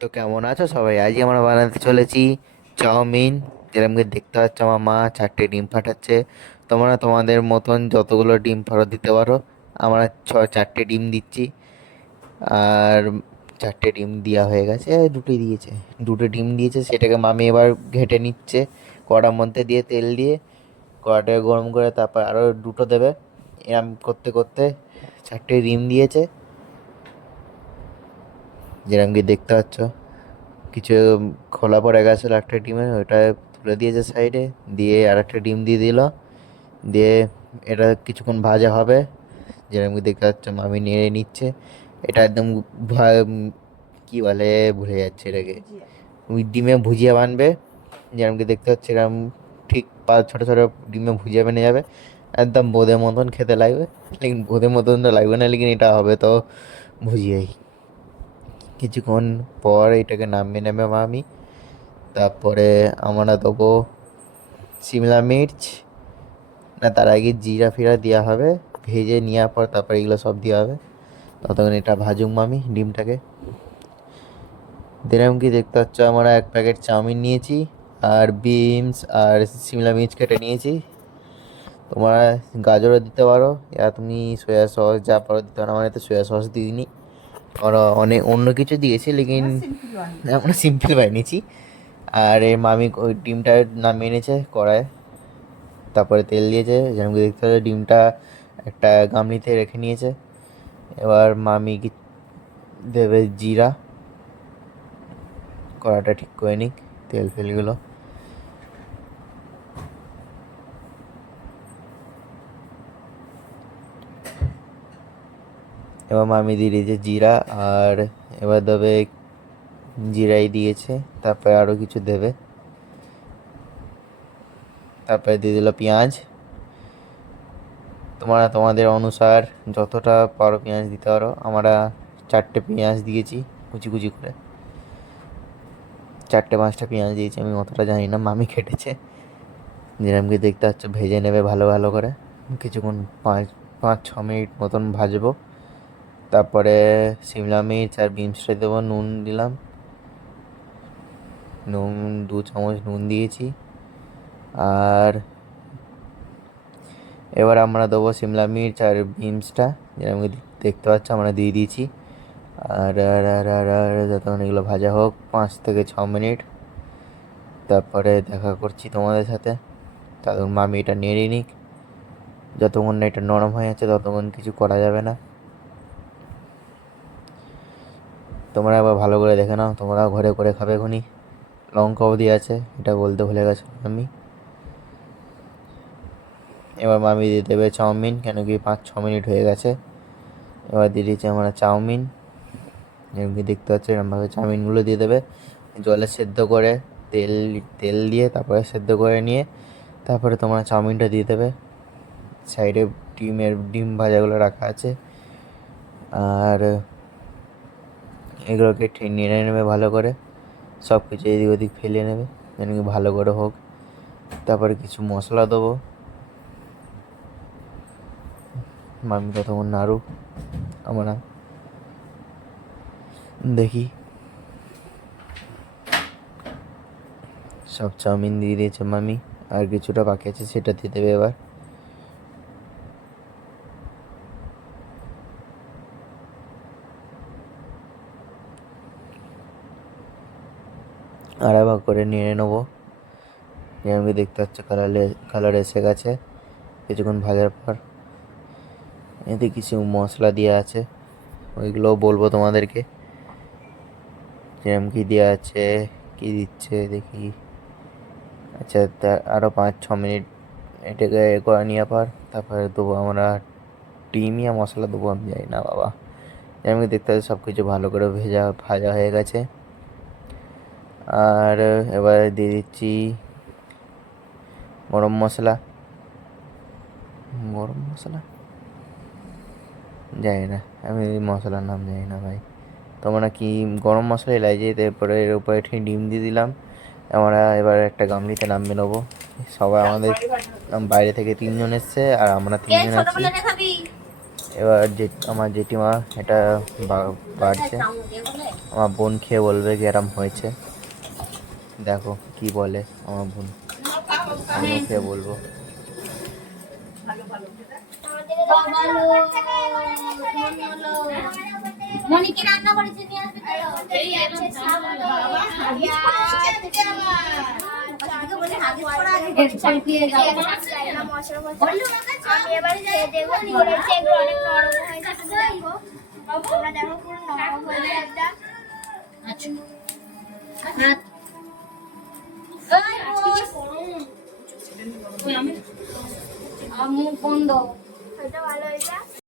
তো কেমন আছো সবাই? আজকে আমরা বানাতে চলেছি চাউমিন। যেরকম দেখতে পাচ্ছ আমার মা 4টে ডিম ফাটাচ্ছে। তোমরা তোমাদের মতন যতগুলো ডিম ফাটাতে দিতে পারো। আমরা 4টে ডিম দিচ্ছি। আর 4টে ডিম দেওয়া হয়ে গেছে, দুটোই দিয়েছে। দুটো ডিম দিয়েছে, সেটাকে মামি এবার ঘেটে নিচ্ছে কড়ার মধ্যে দিয়ে, তেল দিয়ে। কড়াটাকে গরম করে তারপর আরও দুটো দেবে। এরম করতে করতে 4টে ডিম দিয়েছে, যেরকম কি দেখতে পাচ্ছ। কিছু খোলা পড়ে গেছিলো একটা ডিমের, ওটা তুলে দিয়েছে সাইডে। দিয়ে আর একটা ডিম দিয়ে দিল। দিয়ে এটা কিছুক্ষণ ভাজা হবে, যেরকম কি দেখতে পাচ্ছ মামি নেড়ে নিচ্ছে। এটা একদম কি বলে, ভুলে যাচ্ছে এটাকে। ওই ডিমে ভুজিয়া বানবে, যেরকম কি দেখতে পাচ্ছি এরকম। ঠিক ছোটো ছোটো ডিমে ভুজিয়া বেনে যাবে, একদম বোঁদের মতন খেতে লাগবে। লেকিন বোঁদের মতন তো লাগবে না, লেকিন এটা হবে তো ভুজিয়াই। কিছুক্ষণ পর এটাকে নামিয়ে নেবে মামি। তারপরে আমরা দেবো শিমলা মির্চ। না, তার আগে জিরা ফিরা দেওয়া হবে। ভেজে নেওয়ার পর তারপরে এগুলো সব দেওয়া হবে। ততক্ষণ এটা ভাজুক মামি ডিমটাকে। যেরকম কি দেখতে পাচ্ছ আমরা 1 প্যাকেট চাউমিন নিয়েছি, আর বিনস আর শিমলা মির্চ কেটে নিয়েছি। তোমরা গাজরও দিতে পারো, তুমি সয়া সস যা পারো দিতে পারো। আমার এতে সয়া সস দিইনি, আমরা অনেক অন্য কিছু দিয়েছি, লেকিন আমরা সিম্পল বানিয়েছি। আর এর মামি ওই ডিমটা নামিয়ে এনেছে কড়ায়, তারপরে তেল দিয়েছে। যেরকম কি দেখতে পাচ্ছ ডিমটা একটা গামলিতে রেখে নিয়েছে। এবার মামি কি দেবে জিরা। কড়াটা ঠিক করে নিক, তেল ফেলগুলো। এবার মামি দিয়ে দিয়েছে জিরা। আর এবার দেবে, জিরাই দিয়েছে, তারপরে আরও কিছু দেবে। তারপরে দিয়ে দিল পেঁয়াজ। তোমরা তোমাদের অনুসার যতটা পারো পেঁয়াজ দিতে পারো। আমরা 4টে পেঁয়াজ দিয়েছি কুচি কুচি করে। 4টে 5টা পেঁয়াজ দিয়েছি, আমি অতটা জানি না, মামি কেটেছে। যেরকম কি দেখতে পাচ্ছ ভেজে নেবে ভালো ভালো করে। কিছুক্ষণ 5-6 মিনিট মতন ভাজবো। তারপরে শিমলা মির্চ আর বিনসটা দেবো। নুন দিলাম, নুন 2 চামচ নুন দিয়েছি। আর এবার আমরা দেবো শিমলা মির্চ আর বিনসটা, যেরকম কি দেখতে পাচ্ছ আমরা দিয়ে দিয়েছি। আর আর আর আর আর যতক্ষণ এগুলো ভাজা হোক 5 থেকে 6 মিনিট। তারপরে দেখা করছি তোমাদের সাথে। ততক্ষণ মামি এটা নেড়ে নিক। যতক্ষণ না এটা নরম হয়ে যাচ্ছে ততক্ষণ কিছু করা যাবে না। তোমরা একবার ভালো করে দেখে নাও, তোমরাও ঘরে করে খাবে এখনই। লঙ্কা অবধি আছে, এটা বলতে ভুলে গেছো আমি। এবার মামি দিয়ে দেবে চাউমিন, কেন কি 5-6 মিনিট হয়ে গেছে। এবার দিয়ে দিচ্ছি আমরা চাউমিন। এমনি দেখতে পাচ্ছি এরকমভাবে চাউমিনগুলো দিয়ে দেবে। জলে সেদ্ধ করে, তেল তেল দিয়ে তারপরে সেদ্ধ করে নিয়ে তারপরে তোমরা চাউমিনটা দিয়ে দেবে। সাইডে ডিম ভাজাগুলো রাখা আছে। আর এগুলোকে ঠিক নেড়ে নেবে ভালো করে, সব কিছু এদিক ওদিক ফেলে নেবে যেন কি ভালো করে হোক। তারপরে কিছু মশলা দেবো। মামি ততক্ষণ নাড়ুক, আমরা দেখি। সব চাউমিন দিয়ে দিয়েছে মামি, আর কিছুটা বাকি আছে সেটা দিয়ে দেবে এবার। আর একবার করে নিয়ে নেবো। যেরকম দেখতে পাচ্ছ কালার এসে গেছে কিছুক্ষণ ভাজার পর। এতে কিছু মশলা দেওয়া আছে, ওইগুলোও বলবো তোমাদেরকে। যেরকম কি দেওয়া আছে, কি দিচ্ছে দেখি। আচ্ছা, তা আরও 5-6 মিনিট এটাকে করে নেওয়ার পর তারপরে দেবো আমরা ডিমিয়া মশলা দেবো, আমি জানি না বাবা। যেরকম কি দেখতে পাচ্ছি সব কিছু ভালো করে ভাজা হয়ে গেছে। আর এবার দিয়ে দিচ্ছি গরম মশলা। গরম মশলা জানি না, আমি এই মশলার নাম জানি না ভাই। তোমরা কি গরম মশলা এলাইচি, তারপরে এর উপরে ঠিক ডিম দিয়ে দিলাম। আমরা এবার একটা গামলিতে নামিয়ে নেবো। সবাই আমাদের বাইরে থেকে 3জন এসছে আর আমরা 3জন আছি। এবার যে আমার জেঠিমা এটা বাড়ছে, আমার বোন খেয়ে বলবে কি এরম হয়েছে। দেখো কি বলে আমার বোন, আমিও খেয়ে বলবো। মনিকে রান্না করেছে নিয়ে আসবে তো এই আছে সামনে হাগিস বলে হাগিস করা আগে দিয়ে দাও না মশলা আমি এবার খেয়ে দেখব করেছে এগুলো অনেক নরম হয়ে যাচ্ছে দেখো তোমরা দেখো পুরো নরম হয়ে যায় একটা। আচ্ছা আমি বন্ধ